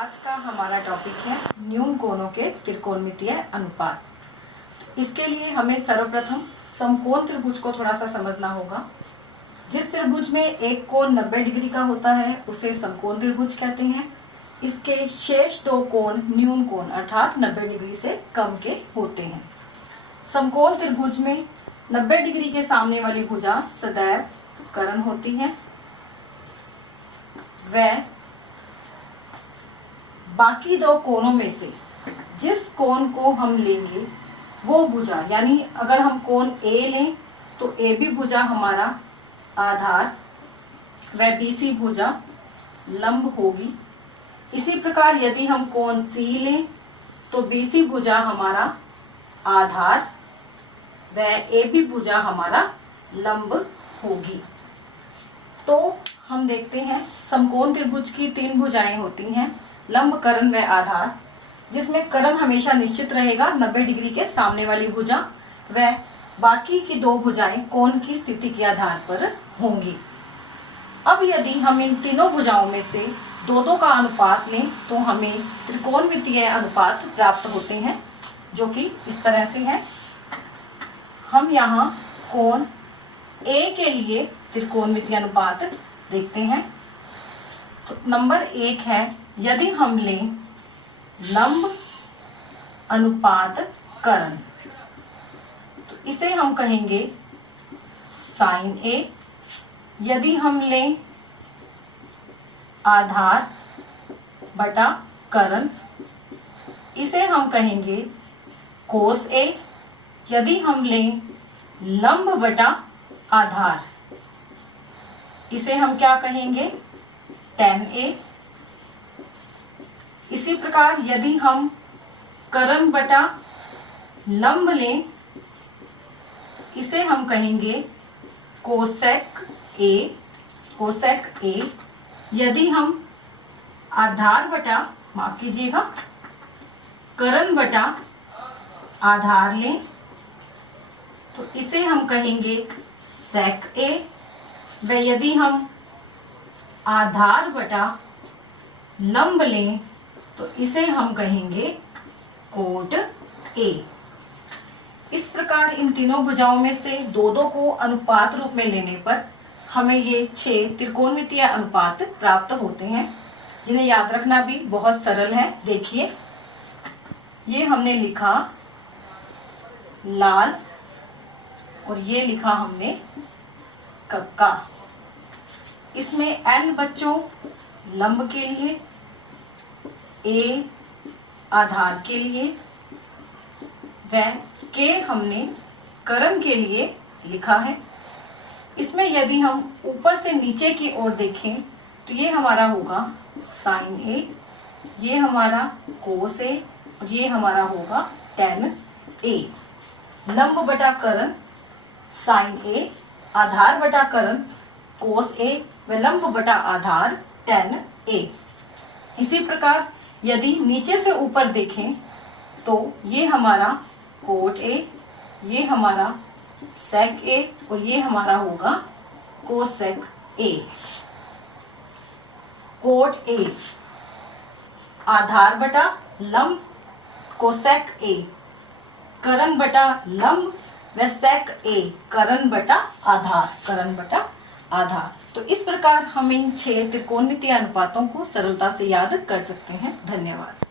आज का हमारा टॉपिक है न्यून कोणों के त्रिकोणमितीय अनुपात। इसके लिए हमें सर्वप्रथम समकोण त्रिभुज को थोड़ा सा समझना होगा। जिस त्रिभुज में एक कोण 90 डिग्री का होता है उसे समकोण त्रिभुज कहते हैं। इसके शेष दो कोण न्यून कोण अर्थात 90 डिग्री से कम के होते हैं। समकोण त्रिभुज में 90 डिग्री के सामने वाली भुजा सदैव कर्ण होती है। वह बाकी दो कोणों में से जिस कोण को हम लेंगे वो भुजा, यानी अगर हम कोण ए लें तो ए बी भुजा हमारा आधार, वह बीसी भुजा लंब होगी। इसी प्रकार यदि हम कोण सी लें तो बीसी भुजा हमारा आधार, वह ए बी भुजा हमारा लंब होगी। तो हम देखते हैं समकोण त्रिभुज की तीन भुजाएं होती हैं, लंब, कर्ण व आधार, जिसमें कर्ण हमेशा निश्चित रहेगा 90 डिग्री के सामने वाली भुजा, व बाकी की दो भुजाएं कोण की स्थिति के आधार पर होंगी। अब यदि हम इन तीनों भुजाओं में से दो दो का अनुपात लें तो हमें त्रिकोणमितीय अनुपात प्राप्त होते हैं, जो कि इस तरह से है। हम यहाँ कोण ए के लिए त्रिकोणमितीय अनुपात देखते हैं। तो नंबर 1 है, यदि हम लें लंब अनुपात कर्ण तो इसे हम कहेंगे साइन ए। यदि हम लें आधार बटा कर्ण इसे हम कहेंगे कोस ए। यदि हम लें लंब बटा आधार इसे हम क्या कहेंगे tan ए। इसी प्रकार यदि हम कर्ण बटा लंब लें इसे हम कहेंगे कोसेक ए। यदि हम आधार बटा, माफ कीजिएगा, कर्ण बटा आधार लें तो इसे हम कहेंगे सेक ए। व यदि हम आधार बटा लंब लें तो इसे हम कहेंगे कोट ए। इस प्रकार इन तीनों भुजाओं में से दो दो को अनुपात रूप में लेने पर हमें ये 6 त्रिकोणमितीय अनुपात प्राप्त होते हैं, जिन्हें याद रखना भी बहुत सरल है। देखिए, ये हमने लिखा लाल और ये लिखा हमने कक्का। इसमें L बच्चों लंब के लिए, A आधार के लिए, व K हमने कर्ण के लिए लिखा है। इसमें यदि हम ऊपर से नीचे की ओर देखें तो ये हमारा होगा साइन ए, ये हमारा कोस ए और ये हमारा होगा tan ए। लंब बटा कर्ण साइन ए, आधार बटा कर्ण कोस ए व लंब बटा आधार tan ए। इसी प्रकार यदि नीचे से ऊपर देखें तो ये हमारा कोट ए, ये हमारा सेक ए और ये हमारा होगा कोसेक ए। कोट ए आधार बटा लंब कोसेक ए, कर्ण बटा लंब व सेक ए कर्ण बटा आधार। तो इस प्रकार हम इन 6 त्रिकोणमितीय अनुपातों को सरलता से याद कर सकते हैं। धन्यवाद।